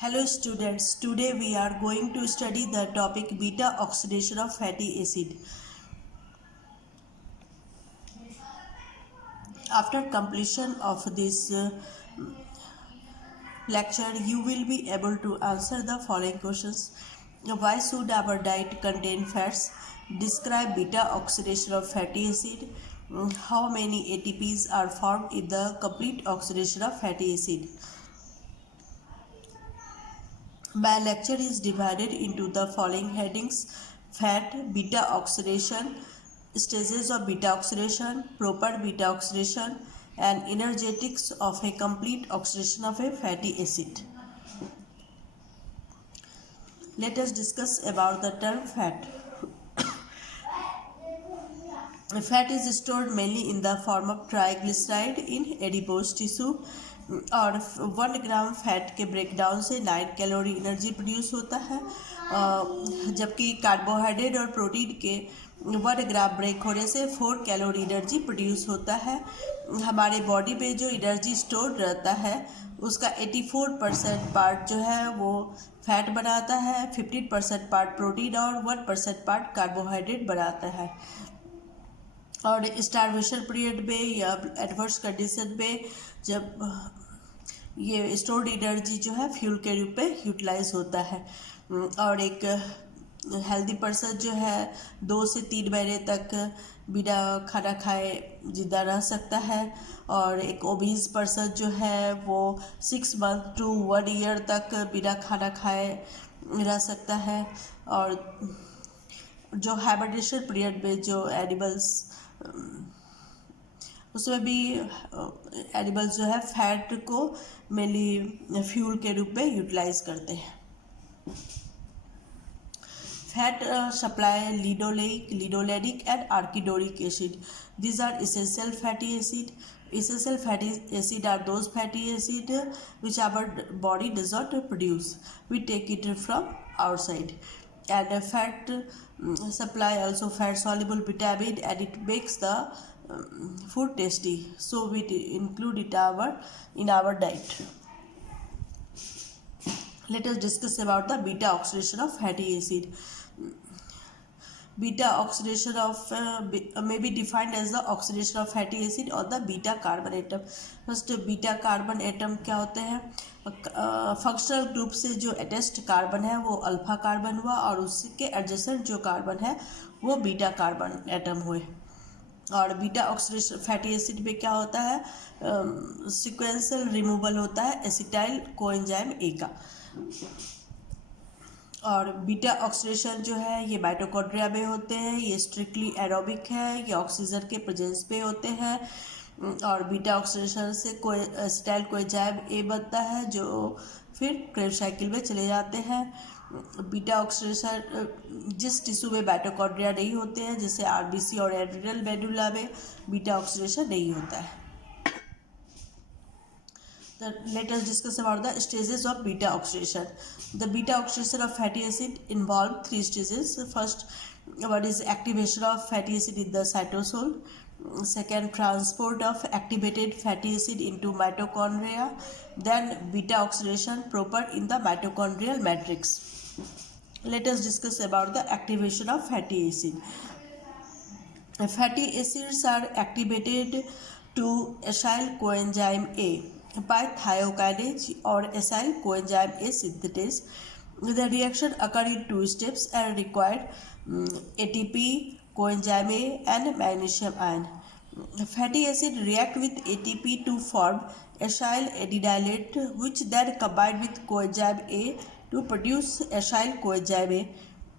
Hello students, today we are going to study the topic beta oxidation of fatty acid. After completion of this lecture, you will be able to answer the following questions. Why should our diet contain fats? Describe beta oxidation of fatty acid. How many ATPs are formed in the complete oxidation of fatty acid? My lecture is divided into the following headings: fat, beta oxidation, stages of beta oxidation, proper beta oxidation, and energetics of a complete oxidation of a fatty acid. Let us discuss about the term fat. Fat is stored mainly in the form of triglyceride in adipose tissue और 1 ग्राम fat के breakdown से 9 calorie energy produce होता है, जबकि carbohydrate और protein के 1 ग्राम break होने से 4 कैलोरी एनर्जी प्रोड्यूस होता है। हमारे बॉडी में जो एनर्जी स्टोर रहता है उसका 84% पार्ट जो है वो फैट बनाता है, 15% पार्ट प्रोटीन और 1% पार्ट कार्बोहाइड्रेट बनाता है। और स्टारवेशन पीरियड में या एडवर्स कंडीशन में जब ये स्टोर्ड एनर्जी जो है फ्यूल के रूप में यूटिलाइज होता है, और एक हेल्दी पर्सन जो है 2 से 3 महीने तक बिना खाना खाए जिंदा रह सकता है, और एक ओबीज पर्सन जो है वो 6 मंथ टू 1 ईयर तक बिना खाना खाए रह सकता है। और जो हाइबरनेशन पीरियड में जो एनिमल्स उसमें भी एनिमल्स जो है फैट को मेनली फ्यूल के रूप में यूटिलाइज करते हैं। Fat supply linolenic and arachidonic acid, these are essential fatty acid. Essential fatty acid are those fatty acid which our body does not produce, we take it from outside. And fat supply also fat soluble vitamin, and it makes the food tasty, so we include it in our diet. Let us discuss about the beta oxidation of fatty acid. Beta oxidation of may be defined as the oxidation of fatty acid on the beta carbon atom. First, beta carbon atom क्या होते हैं? Functional group से जो attached carbon है वो alpha carbon हुआ, और उसके एडजेसेंट जो कार्बन है वो बीटा कार्बन एटम हुए। और बीटा ऑक्सीडेशन फैटी एसिड में क्या होता है? सीक्वेंशियल रिमूवल होता है एसिटाइल कोएंजाइम ए का। और बीटा ऑक्सीडेशन जो है ये माइटोकॉन्ड्रिया में होते हैं, ये स्ट्रिक्टली एरोबिक है, ये ऑक्सीजन के प्रेजेंस पे होते हैं। और बीटा ऑक्सीडेशन से एसिटाइल कोएंजाइम ए बनता है जो फिर क्रेब साइकिल में चले जाते हैं। बीटा ऑक्सीडेशन जिस टिश्यू में माइटोकॉन्ड्रिया नहीं होते हैं, जैसे आरबीसी और एड्रिनल मेडुला में बीटा ऑक्सीडेशन नहीं होता है। Let us discuss about the stages of beta oxidation. The beta oxidation of fatty acid involve 3 stages. First, what is activation of fatty acid in the cytosol. Second, transport of activated fatty acid into mitochondria. Then beta oxidation proper in the mitochondrial matrix. Let us discuss about the activation of fatty acid. Fatty acids are activated to acyl coenzyme A by thiokinase or acyl coenzyme A synthetase. The reaction occur in 2 steps and required ATP, coenzyme A, and magnesium ion. Fatty acid react with ATP to form acyl adinylate, which then combine with coenzyme A to produce acyl coenzyme A.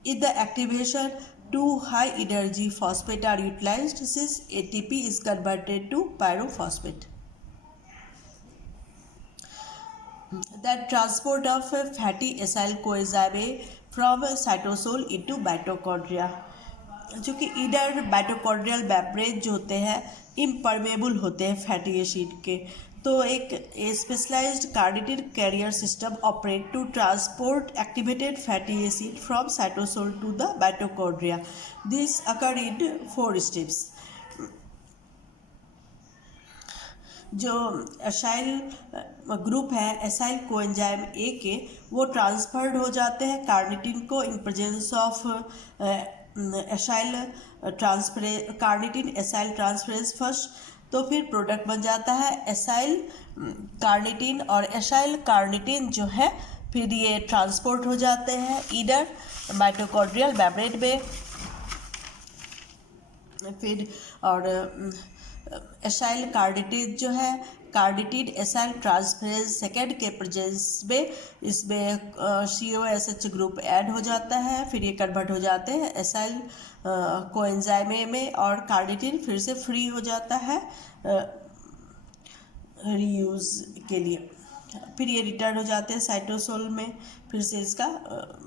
In the activation, 2 high energy phosphate are utilized since ATP is converted to pyrophosphate. The transport of fatty acyl coenzyme A from cytosol into mitochondria. जो कि inner mitochondrial membrane जो होते हैं impermeable होते हैं fatty acid के, तो एक specialised carnitine carrier system operate to transport activated fatty acid from cytosol to the mitochondria. This occur in 4 steps. जो एसाइल ग्रुप है एसाइल कोएंजाइम ए के, वो ट्रांसफर्ड हो जाते हैं कार्निटिन को in presence of acyl carnitine acyl transferase first. तो फिर प्रोडक्ट बन जाता है एसाइल कार्निटिन, और एसाइल कार्निटिन जो है फिर ये ट्रांसपोर्ट हो जाते हैं ईडर माइटोकॉन्ड्रियल मेम्ब्रेन में। फिर और एसाइल कार्निटिन जो है कार्निटिन एसाइल ट्रांसफरेज सेकेंड के प्रेजेंस में इसमें COSH ग्रुप ऐड हो जाता है, फिर ये कन्वर्ट हो जाते हैं एसाइल कोएंजाइम ए में, और कार्निटिन फिर से फ्री हो जाता है रीयूज के लिए। फिर ये रिटर्न हो जाते हैं साइटोसोल में, फिर से इसका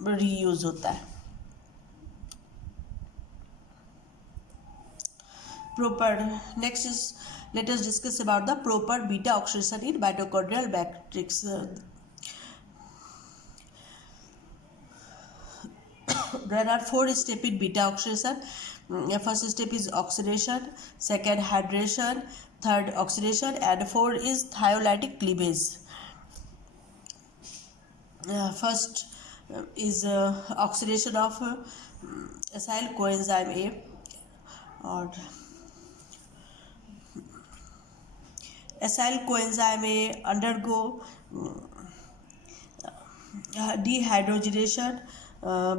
रीयूज होता है। Proper. Next is, let us discuss about the proper beta oxidation in mitochondrial matrix. There are 4 steps in beta oxidation. First step is oxidation, second hydration, third oxidation, and 4 is thiolytic cleavage. First is oxidation of acyl coenzyme A, और acyl coenzyme A undergo dehydrogenation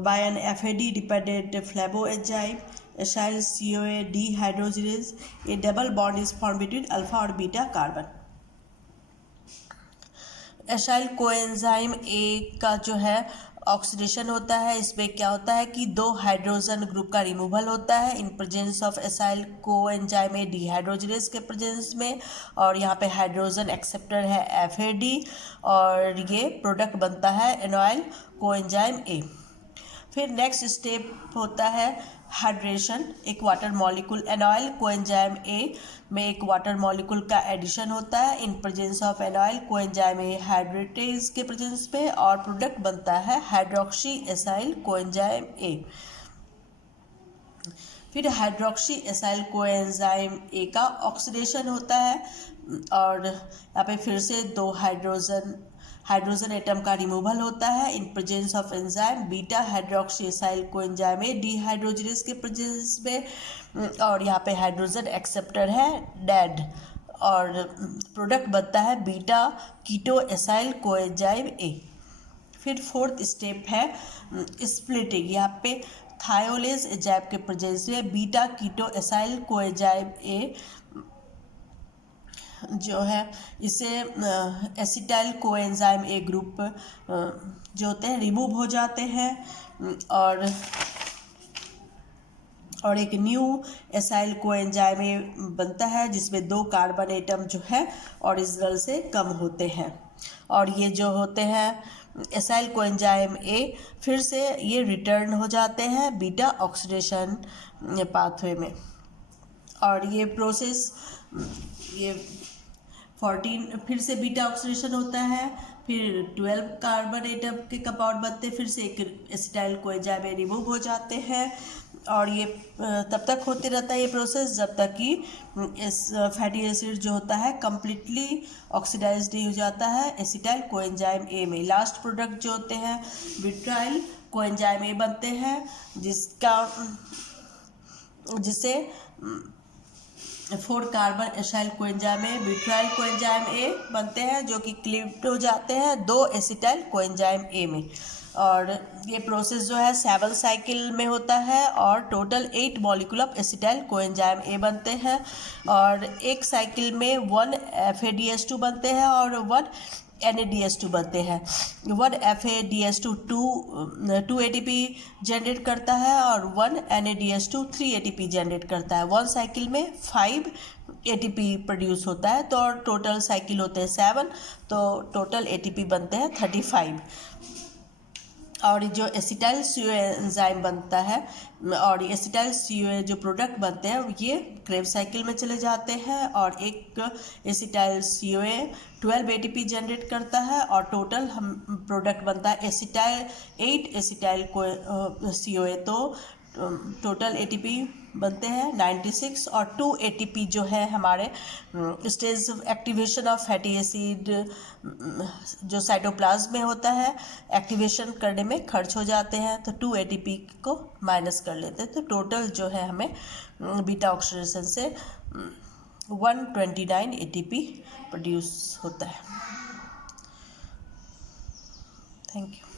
by an FAD dependent flavoenzyme acyl CoA dehydrogenase. A double bond is form between alpha और beta carbon. Acyl coenzyme A का जो है oxidation होता है, इसमें क्या होता है कि 2 हाइड्रोजन ग्रुप का रिमूवल होता है in presence of acyl coenzyme A dehydrogenase के प्रेजेंस में, और यहाँ पे हाइड्रोजन एक्सेप्टर है FAD, और ये प्रोडक्ट बनता है एनोइल कोएंजाइम ए। फिर नेक्स्ट स्टेप होता है हाइड्रेशन। एक water molecule enoyl coenzyme A में एक वाटर मॉलिक्यूल का एडिशन होता है in presence of enoyl coenzyme A hydratase के प्रेजेंस में, और प्रोडक्ट बनता है हाइड्रोक्सी एसाइल कोएंजाइम ए। फिर हाइड्रोक्सी एसाइल कोएंजाइम ए का ऑक्सीडेशन होता है, और यहाँ पे फिर से 2 हाइड्रोजन एटम का रिमूवल होता है in presence of enzyme beta hydroxy acyl coenzyme A dehydrogenase के प्रेजेंस में, और यहाँ पे हाइड्रोजन एक्सेप्टर है डैड, और प्रोडक्ट बनता है beta keto acyl coenzyme A. फिर 4th स्टेप है स्प्लिटिंग। यहाँ पे थायोलेज एंजाइम के प्रेजेंस में beta keto acyl coenzyme A जो है इसे एसिटाइल कोएंजाइम ए ग्रुप जो होते हैं रिमूव हो जाते हैं, और एक न्यू एसाइल कोएंजाइम ए बनता है जिसमें 2 कार्बन एटम जो है ओरिजिनल से कम होते हैं, और ये जो होते हैं एसाइल कोएंजाइम ए फिर से ये रिटर्न हो जाते हैं बीटा ऑक्सीडेशन पाथवे में, और ये प्रोसेस ये 14 फिर से बीटा ऑक्सीडेशन होता है, फिर 12 कार्बन एटम के कंपाउंड बनते हैं, फिर से एक एसिटाइल कोएंजाइम ए रिमूव हो जाते हैं, और ये तब तक होते रहता है ये प्रोसेस जब तक कि इस फैटी एसिड जो होता है कम्प्लीटली ऑक्सीडाइज नहीं हो जाता है एसिटाइल कोएंजाइम ए में। लास्ट प्रोडक्ट जो होते हैं ब्यूटाइल कोएंजाइम ए बनते हैं, जिससे 4 carbon acyl coenzyme A butyl coenzyme A बनते हैं जो कि क्लीव्ड हो जाते हैं 2 एसिटाइल कोएंजाइम ए में, और ये प्रोसेस जो है 7 साइकिल में होता है, और total 8 molecule of acetyl coenzyme A बनते हैं, और एक साइकिल में 1 FADH2 बनते हैं और 1 NADH2 बनते हैं। 1 FADH2 2 ATP जनरेट करता है, और 1 NADH2 3 ATP जनरेट करता है। 1 साइकिल में 5 ATP प्रोड्यूस होता है, तो टोटल साइकिल होते हैं 7, तो टोटल ATP बनते हैं 35। और जो एसिटाइल CoA एंजाइम बनता है, और एसिटाइल CoA जो प्रोडक्ट बनते हैं ये क्रेब्स साइकिल में चले जाते हैं, और एक एसिटाइल CoA 12 ATP जनरेट करता है, और टोटल हम प्रोडक्ट बनता है 8 एसिटाइल CoA, तो टोटल एटीपी बनते हैं 96 और 2 एटीपी जो है हमारे stage activation of fatty acid जो साइटोप्लाज्म में होता है एक्टिवेशन करने में खर्च हो जाते हैं, तो 2 एटीपी को माइनस कर लेते हैं, तो टोटल जो है हमें बीटा ऑक्सीडेशन से 129 एटीपी प्रोड्यूस होता है। Thank you.